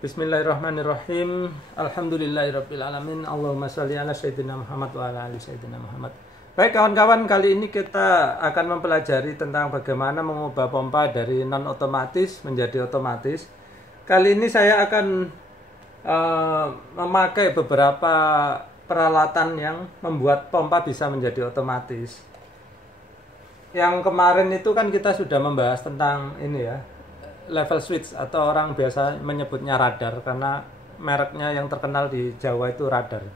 Bismillahirrahmanirrahim. Alhamdulillahirrabbilalamin. Allahumma sholli ala sayyidina Muhammad wa ala ali sayyidina Muhammad. Baik kawan-kawan, kali ini kita akan mempelajari tentang bagaimana mengubah pompa dari non otomatis menjadi otomatis. Kali ini saya akan memakai beberapa peralatan yang membuat pompa bisa menjadi otomatis. Yang kemarin itu kan kita sudah membahas tentang ini ya, level switch, atau orang biasa menyebutnya radar karena mereknya yang terkenal di Jawa itu radar.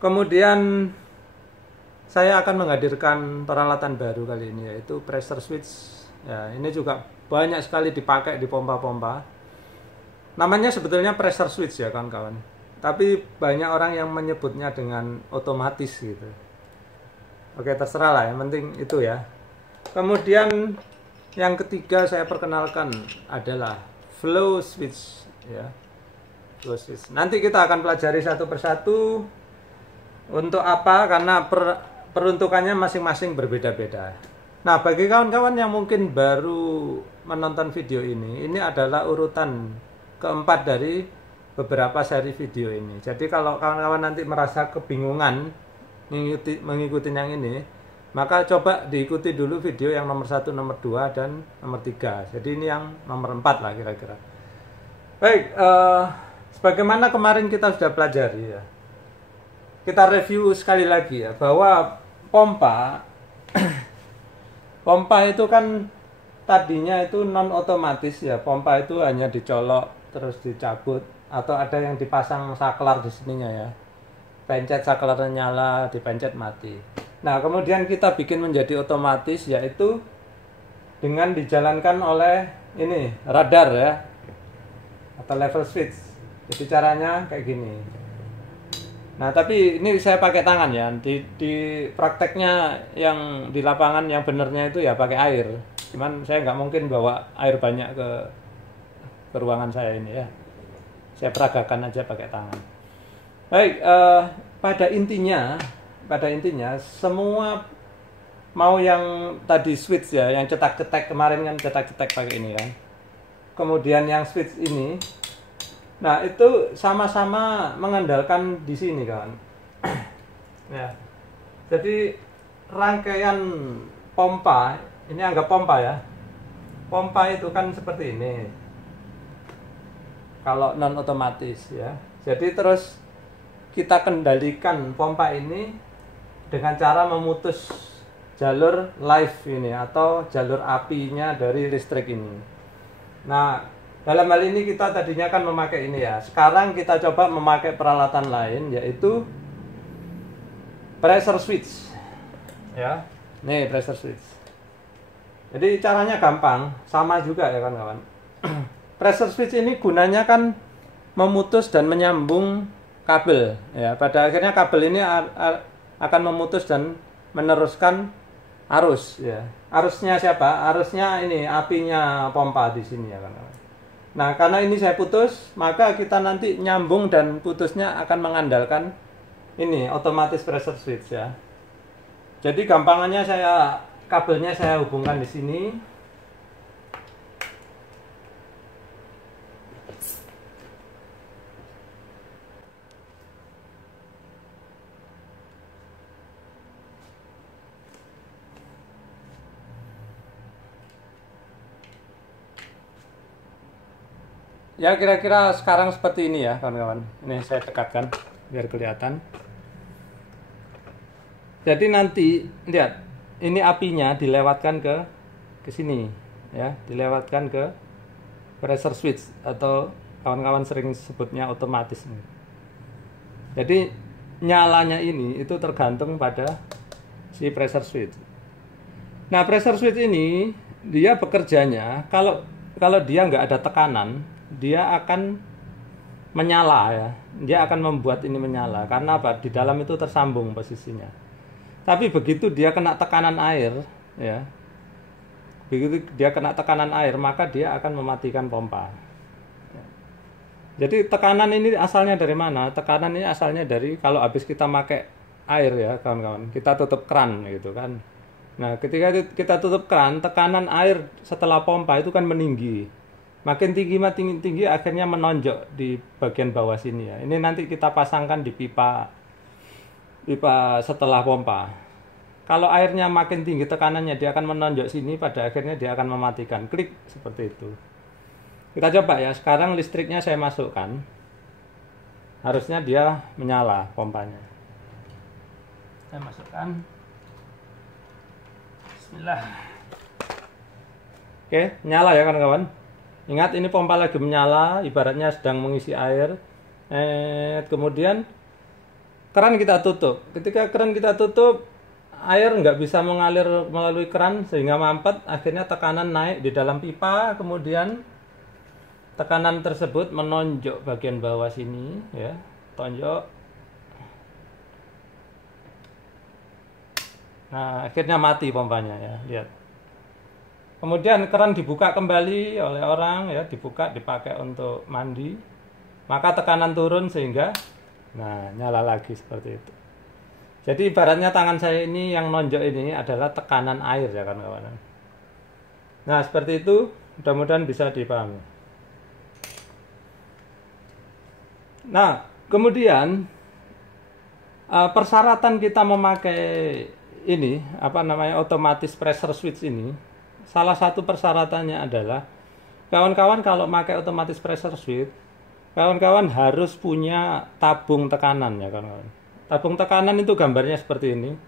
Kemudian saya akan menghadirkan peralatan baru kali ini, yaitu pressure switch. Ya, ini juga banyak sekali dipakai di pompa-pompa. Namanya sebetulnya pressure switch ya kawan-kawan, tapi banyak orang yang menyebutnya dengan otomatis gitu. Oke, terserah lah, yang penting itu ya. Kemudian yang ketiga saya perkenalkan adalah flow switch ya. Flow switch. Nanti kita akan pelajari satu persatu. Untuk apa? Karena peruntukannya masing-masing berbeda-beda. Nah, bagi kawan-kawan yang mungkin baru menonton video ini adalah urutan keempat dari beberapa seri video ini. Jadi kalau kawan-kawan nanti merasa kebingungan mengikuti yang ini, maka coba diikuti dulu video yang nomor 1, nomor 2, dan nomor 3. Jadi ini yang nomor 4 lah kira-kira. Baik, sebagaimana kemarin kita sudah pelajari ya, kita review sekali lagi ya, bahwa pompa pompa itu kan tadinya itu non otomatis ya. Pompa itu hanya dicolok terus dicabut, atau ada yang dipasang saklar di sininya ya, pencet saklarnya nyala, dipencet mati. Nah, kemudian kita bikin menjadi otomatis, yaitu dengan dijalankan oleh ini radar ya, atau level switch. Jadi caranya kayak gini. Nah, tapi ini saya pakai tangan ya. Di prakteknya yang di lapangan yang benernya itu ya pakai air. Cuman saya nggak mungkin bawa air banyak ke ruangan saya ini ya. Saya peragakan aja pakai tangan. Baik, pada intinya semua, mau yang tadi switch ya, yang cetak-cetek kemarin kan cetak-cetek pakai ini kan. Kemudian yang switch ini, nah itu sama-sama mengandalkan di sini kan. Ya. Jadi rangkaian pompa, ini anggap pompa ya. Pompa itu kan seperti ini. Kalau non otomatis ya. Jadi terus kita kendalikan pompa ini dengan cara memutus jalur live ini, atau jalur apinya dari listrik ini. Nah, dalam hal ini kita tadinya kan memakai ini ya. Sekarang kita coba memakai peralatan lain, yaitu pressure switch. Ya, nih pressure switch. Jadi caranya gampang, sama juga ya kawan-kawan. Pressure switch ini gunanya kan memutus dan menyambung kabel ya. Pada akhirnya kabel ini akan memutus dan meneruskan arus ya. Arusnya siapa? Arusnya ini apinya pompa di sini ya kan. Nah, karena ini saya putus, maka kita nanti nyambung dan putusnya akan mengandalkan ini otomatis pressure switch ya. Jadi gampangannya kabelnya saya hubungkan di sini. Ya, kira-kira sekarang seperti ini ya kawan-kawan. Ini saya dekatkan biar kelihatan. Jadi nanti lihat, ini apinya dilewatkan ke sini ya, dilewatkan ke pressure switch, atau kawan-kawan sering sebutnya otomatis. Jadi nyalanya ini itu tergantung pada si pressure switch. Nah, pressure switch ini dia bekerjanya kalau dia nggak ada tekanan, dia akan menyala ya. Dia akan membuat ini menyala. Karena apa? Di dalam itu tersambung posisinya. Tapi begitu dia kena tekanan air ya, begitu dia kena tekanan air, maka dia akan mematikan pompa. Jadi tekanan ini asalnya dari mana? Tekanan ini asalnya dari kalau habis kita pakai air ya kawan-kawan, kita tutup keran gitu kan. Nah, ketika kita tutup keran, tekanan air setelah pompa itu kan meninggi. Makin tinggi akhirnya menonjok di bagian bawah sini ya. Ini nanti kita pasangkan di pipa setelah pompa. Kalau airnya makin tinggi tekanannya, dia akan menonjok sini, pada akhirnya dia akan mematikan. Klik seperti itu. Kita coba ya. Sekarang listriknya saya masukkan. Harusnya dia menyala pompanya. Saya masukkan. Bismillah. Oke, nyala ya kawan-kawan. Ingat ini pompa lagi menyala, ibaratnya sedang mengisi air. Kemudian keran kita tutup. Ketika keran kita tutup, air nggak bisa mengalir melalui keran sehingga mampet. Akhirnya tekanan naik di dalam pipa. Kemudian tekanan tersebut menonjok bagian bawah sini, ya, tonjok. Nah, akhirnya mati pompanya ya, lihat. Kemudian keran dibuka kembali oleh orang ya, dipakai untuk mandi. Maka tekanan turun sehingga nyala lagi seperti itu. Jadi ibaratnya tangan saya ini yang nonjok ini adalah tekanan air ya kawan-kawan. Nah, seperti itu, mudah-mudahan bisa dipahami. Nah, kemudian persyaratan kita memakai ini otomatis pressure switch ini, salah satu persyaratannya adalah kawan-kawan kalau pakai otomatis pressure switch, kawan-kawan harus punya tabung tekanan ya kawan-kawan. Tabung tekanan itu gambarnya seperti ini.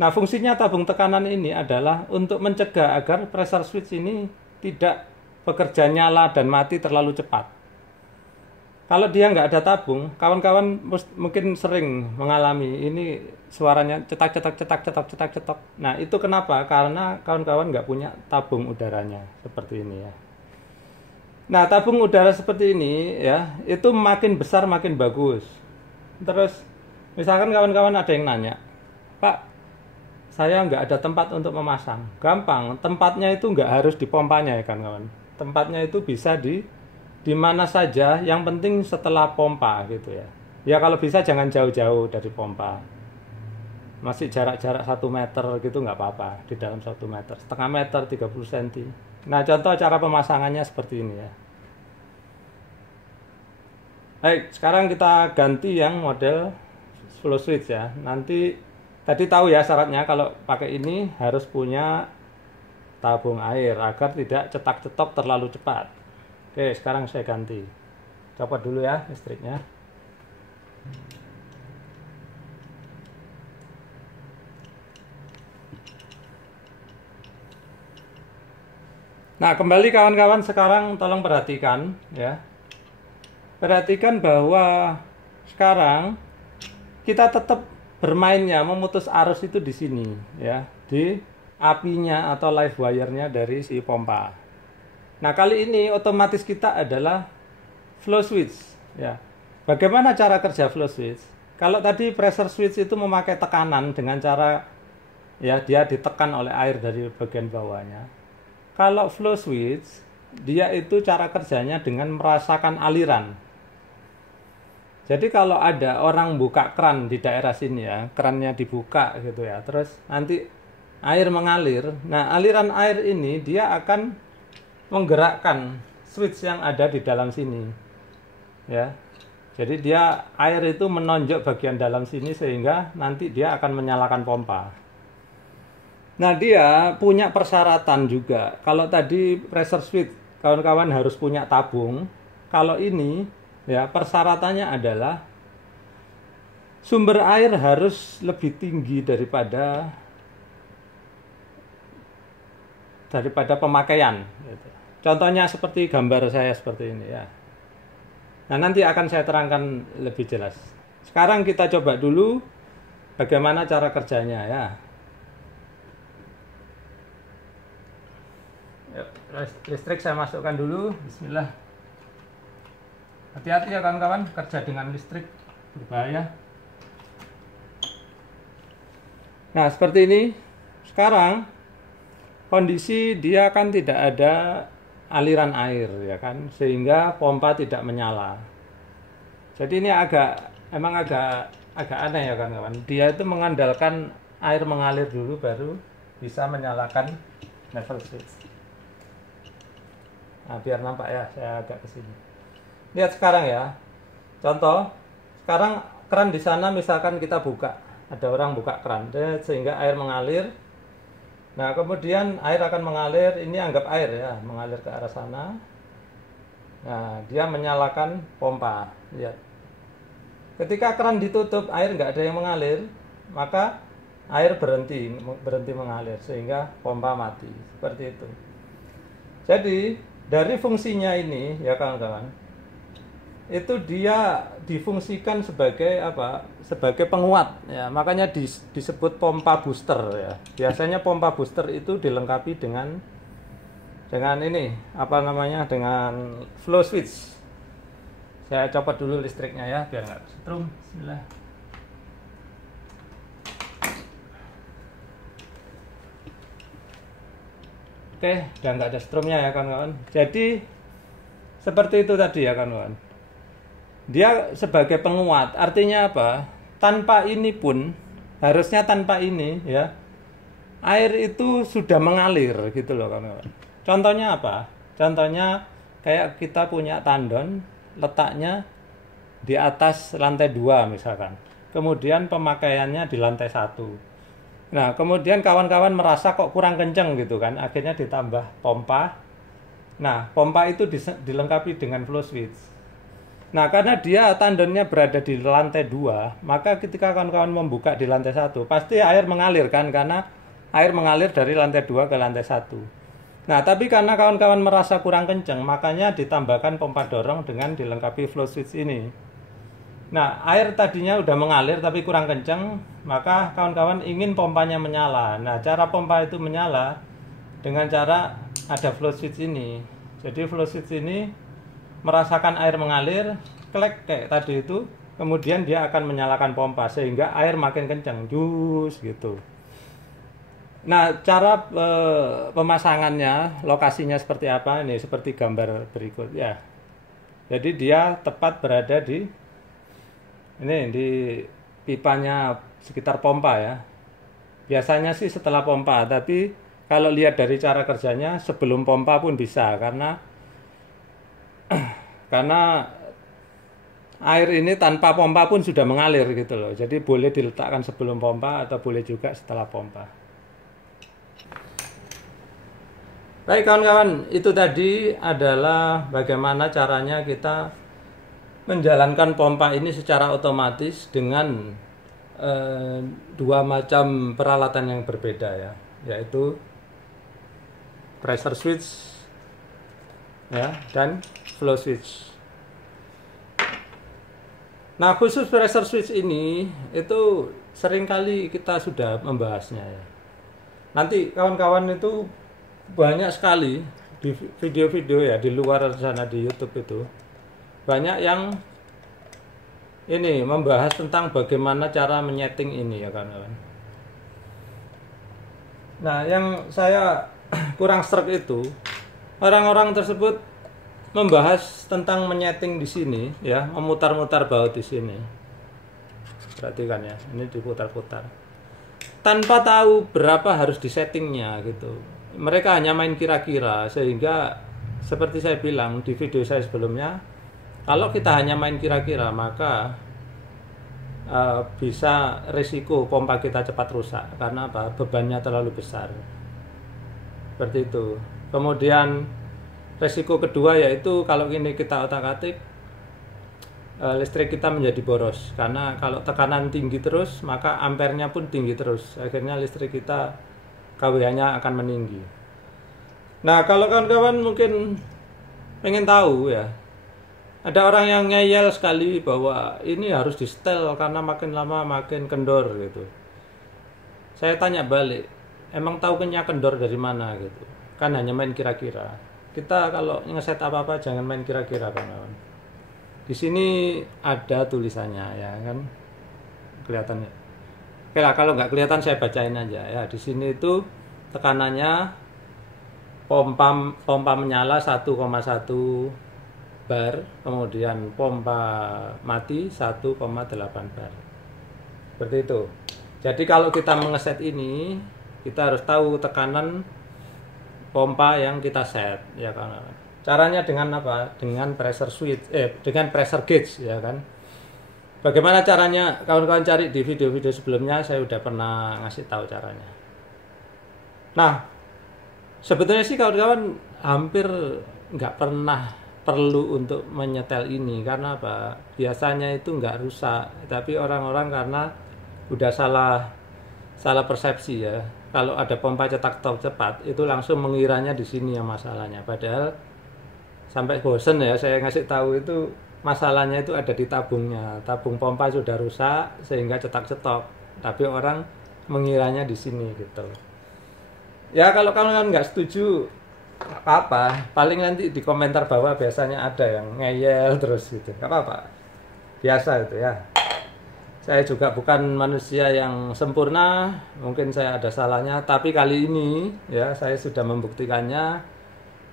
Nah, fungsinya tabung tekanan ini adalah untuk mencegah agar pressure switch ini tidak bekerja nyala dan mati terlalu cepat. Kalau dia nggak ada tabung, kawan-kawan mungkin sering mengalami ini suaranya cetak. Nah, itu kenapa? Karena kawan-kawan nggak punya tabung udaranya seperti ini ya. Nah, tabung udara seperti ini ya, itu makin besar makin bagus. Terus, misalkan kawan-kawan ada yang nanya, Pak, saya nggak ada tempat untuk memasang. Gampang, tempatnya itu nggak harus di pompanya ya kawan-kawan. Tempatnya itu bisa di mana saja, yang penting setelah pompa gitu ya. Ya kalau bisa jangan jauh-jauh dari pompa. Masih jarak-jarak 1 meter gitu nggak apa-apa, di dalam 1 meter, setengah meter, 30 cm. Nah, contoh cara pemasangannya seperti ini ya. Baik, sekarang kita ganti yang model flow switch ya. Nanti tadi tahu ya syaratnya kalau pakai ini harus punya tabung air agar tidak cetak-cetok terlalu cepat. Oke, sekarang saya ganti. Copot dulu ya listriknya. Nah, kembali kawan-kawan, sekarang tolong perhatikan ya. Perhatikan bahwa sekarang kita tetap bermainnya memutus arus itu di sini ya, di apinya atau live wire-nya dari si pompa. Nah, kali ini otomatis kita adalah flow switch ya. Bagaimana cara kerja flow switch? Kalau tadi pressure switch itu memakai tekanan dengan cara ya dia ditekan oleh air dari bagian bawahnya. Kalau flow switch dia itu cara kerjanya dengan merasakan aliran. Jadi kalau ada orang buka keran di daerah sini ya, kerannya dibuka gitu ya, terus nanti air mengalir. Nah, aliran air ini dia akan menggerakkan switch yang ada di dalam sini ya. Jadi dia air itu menonjok bagian dalam sini sehingga nanti dia akan menyalakan pompa. Nah, dia punya persyaratan juga. Kalau tadi pressure switch kawan-kawan harus punya tabung, kalau ini ya persyaratannya adalah sumber air harus lebih tinggi daripada pemakaian gitu. Contohnya seperti gambar saya seperti ini ya. Nah, nanti akan saya terangkan lebih jelas. Sekarang kita coba dulu bagaimana cara kerjanya ya. Listrik saya masukkan dulu. Bismillah. Hati-hati ya kawan-kawan, kerja dengan listrik berbahaya. Nah, seperti ini. Sekarang kondisi dia kan tidak ada aliran air ya kan, sehingga pompa tidak menyala. Jadi ini emang agak aneh ya kawan-kawan. Dia itu mengandalkan air mengalir dulu baru bisa menyalakan level switch. Nah, biar nampak ya, saya agak ke sini. Lihat sekarang ya. Contoh, sekarang keran di sana misalkan kita buka. Ada orang buka keran sehingga air mengalir. Nah, kemudian air akan mengalir, ini anggap air ya, mengalir ke arah sana. Nah, dia menyalakan pompa. Lihat. Ketika keran ditutup, air nggak ada yang mengalir, maka air berhenti mengalir sehingga pompa mati. Seperti itu. Jadi, dari fungsinya ini ya kawan-kawan, itu dia difungsikan sebagai apa? Sebagai penguat ya. Makanya disebut pompa booster ya. Biasanya pompa booster itu dilengkapi dengan ini apa namanya? Dengan flow switch. Saya copot dulu listriknya ya biar nggak setrum. Bismillah. Oke, udah nggak ada strumnya ya kawan-kawan. Jadi seperti itu tadi ya kawan-kawan. Dia sebagai penguat, artinya apa? Tanpa ini pun, harusnya tanpa ini ya, air itu sudah mengalir gitu loh kawan-kawan. Contohnya apa? Contohnya kayak kita punya tandon, letaknya di atas lantai 2 misalkan. Kemudian pemakaiannya di lantai 1. Nah, kemudian kawan-kawan merasa kok kurang kenceng gitu kan, akhirnya ditambah pompa. Nah, pompa itu dilengkapi dengan flow switch. Nah, karena dia tandonnya berada di lantai 2, maka ketika kawan-kawan membuka di lantai 1, pasti air mengalir kan, karena air mengalir dari lantai 2 ke lantai 1. Nah, tapi karena kawan-kawan merasa kurang kenceng, makanya ditambahkan pompa dorong dengan dilengkapi flow switch ini. Nah, air tadinya udah mengalir tapi kurang kenceng, maka kawan-kawan ingin pompanya menyala. Nah, cara pompa itu menyala dengan cara ada flow switch ini. Jadi flow switch ini merasakan air mengalir, klek kayak tadi itu, kemudian dia akan menyalakan pompa sehingga air makin kencang, jus gitu. Nah, cara pemasangannya, lokasinya seperti apa? Ini seperti gambar berikut ya. Jadi dia tepat berada di pipanya sekitar pompa ya. Biasanya sih setelah pompa, tapi kalau lihat dari cara kerjanya sebelum pompa pun bisa karena air ini tanpa pompa pun sudah mengalir gitu loh. Jadi boleh diletakkan sebelum pompa atau boleh juga setelah pompa. Baik kawan-kawan, itu tadi adalah bagaimana caranya kita menjalankan pompa ini secara otomatis dengan dua macam peralatan yang berbeda ya, yaitu pressure switch ya dan flow switch. Nah, khusus pressure switch ini itu seringkali kita sudah membahasnya ya. Nanti kawan-kawan itu banyak sekali di video-video ya di luar sana di YouTube itu banyak yang ini membahas tentang bagaimana cara menyeting ini ya kawan-kawan. Nah, yang saya kurang serak itu orang-orang tersebut membahas tentang menyeting di sini ya, memutar-mutar baut di sini. Perhatikan ya, ini diputar-putar. Tanpa tahu berapa harus disettingnya gitu. Mereka hanya main kira-kira sehingga seperti saya bilang di video saya sebelumnya, kalau kita hanya main kira-kira maka bisa risiko pompa kita cepat rusak karena apa? Bebannya terlalu besar. Seperti itu. Kemudian risiko kedua yaitu kalau ini kita otak-atik listrik kita menjadi boros karena kalau tekanan tinggi terus maka ampernya pun tinggi terus, akhirnya listrik kita KWH-nya akan meninggi. Nah, kalau kawan-kawan mungkin pengen tahu ya, ada orang yang ngeyel sekali bahwa ini harus di setel karena makin lama makin kendor gitu. Saya tanya balik, emang tahu kendor dari mana gitu? Kan hanya main kira-kira. Kita kalau ngeset apa-apa jangan main kira-kira kawan-kawan. Di sini ada tulisannya ya kan, kelihatannya. Oke lah, kalau nggak kelihatan saya bacain aja ya. Di sini itu tekanannya pompa menyala 1,1 bar, kemudian pompa mati 1,8 bar. Seperti itu. Jadi kalau kita mengeset ini, kita harus tahu tekanan pompa yang kita set ya kawan-kawan. Caranya dengan apa? Dengan pressure switch, dengan pressure gauge, ya kan. Bagaimana caranya? Kawan-kawan cari di video-video sebelumnya, saya udah pernah ngasih tahu caranya. Nah, sebetulnya sih kawan-kawan hampir nggak pernah perlu untuk menyetel ini, karena apa? Biasanya itu nggak rusak, tapi orang-orang karena udah salah persepsi ya. Kalau ada pompa cetak top cepat, itu langsung mengiranya di sini yang masalahnya. Padahal sampai bosen ya saya ngasih tahu itu, masalahnya itu ada di tabungnya. Tabung pompa sudah rusak sehingga cetak stop. Tapi orang mengiranya di sini gitu. Ya kalau kalian nggak setuju apa-apa, paling nanti di komentar bawah biasanya ada yang ngeyel terus gitu. Nggak apa-apa. Biasa itu ya. Saya juga bukan manusia yang sempurna, mungkin saya ada salahnya, tapi kali ini ya saya sudah membuktikannya.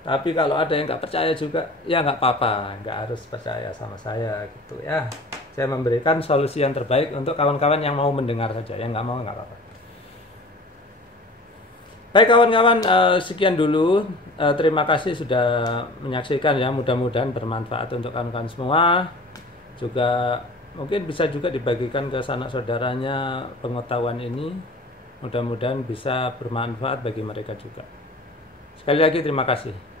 Tapi kalau ada yang nggak percaya juga, ya nggak apa-apa, nggak harus percaya sama saya gitu ya. Saya memberikan solusi yang terbaik untuk kawan-kawan yang mau mendengar saja, yang nggak mau nggak apa-apa. Baik kawan-kawan, sekian dulu. Terima kasih sudah menyaksikan ya, mudah-mudahan bermanfaat untuk kawan-kawan semua. Juga mungkin bisa juga dibagikan ke sanak saudaranya pengetahuan ini. Mudah-mudahan bisa bermanfaat bagi mereka juga. Sekali lagi terima kasih.